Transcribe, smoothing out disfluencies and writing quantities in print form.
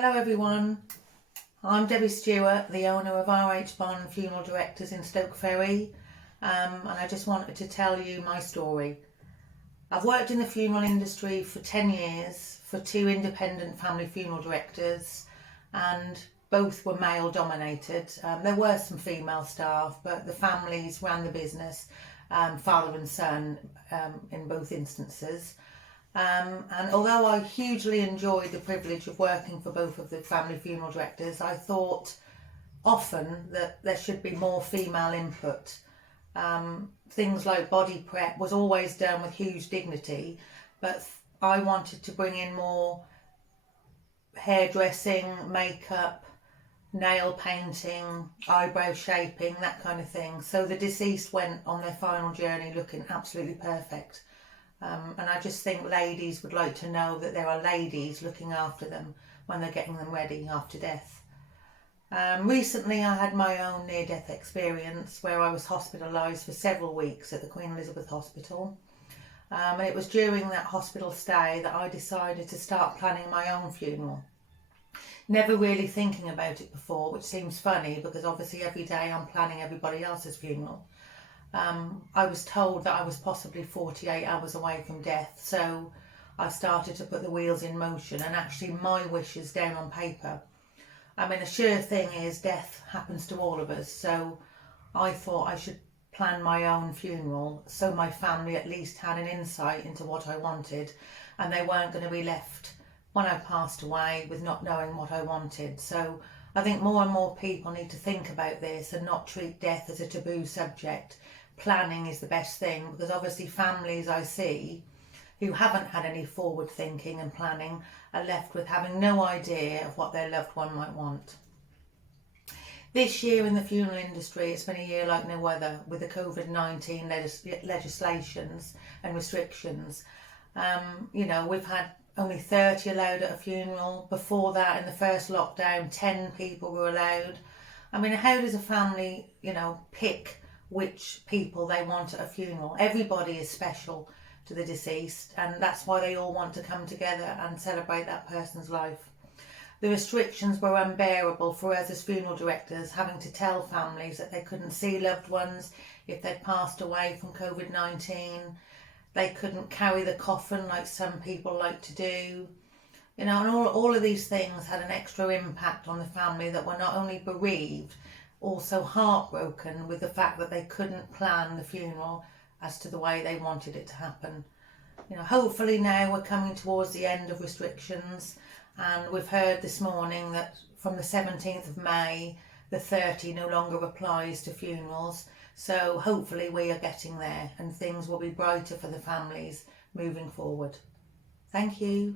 Hello everyone, I'm Debbie Stewart, the owner of RH Bond Funeral Directors in Stoke Ferry, and I just wanted to tell you my story. I've worked in the funeral industry for 10 years for two independent family funeral directors, and both were male dominated. There were some female staff, but the families ran the business, father and son in both instances. And although I hugely enjoyed the privilege of working for both of the family funeral directors, I thought often that there should be more female input. Things like body prep was always done with huge dignity, but I wanted to bring in more hairdressing, makeup, nail painting, eyebrow shaping, that kind of thing. So the deceased went on their final journey looking absolutely perfect. And I just think ladies would like to know that there are ladies looking after them when they're getting them ready after death. Recently I had my own near-death experience where I was hospitalised for several weeks at the Queen Elizabeth Hospital. And it was during that hospital stay that I decided to start planning my own funeral. Never really thinking about it before, which seems funny because obviously every day I'm planning everybody else's funeral. I was told that I was possibly 48 hours away from death, so I started to put the wheels in motion and actually my wishes down on paper. I mean, a sure thing is death happens to all of us, so I thought I should plan my own funeral so my family at least had an insight into what I wanted and they weren't going to be left when I passed away with not knowing what I wanted. So I think more and more people need to think about this and not treat death as a taboo subject. Planning is the best thing, because obviously families I see who haven't had any forward thinking and planning are left with having no idea of what their loved one might want. This year in the funeral industry, it's been a year like no other with the COVID-19 legislations and restrictions. We've had only 30 allowed at a funeral. Before that, in the first lockdown, 10 people were allowed. I mean, how does a family, pick which people they want at a funeral? Everybody is special to the deceased, and that's why they all want to come together and celebrate that person's life. The restrictions were unbearable for us as funeral directors, having to tell families that they couldn't see loved ones if they'd passed away from COVID-19. They couldn't carry the coffin like some people like to do. And all of these things had an extra impact on the family that were not only bereaved, also heartbroken with the fact that they couldn't plan the funeral as to the way they wanted it to happen. Hopefully now we're coming towards the end of restrictions, and we've heard this morning that from the 17th of May the 30 no longer applies to funerals. So hopefully we are getting there and things will be brighter for the families moving forward. Thank you.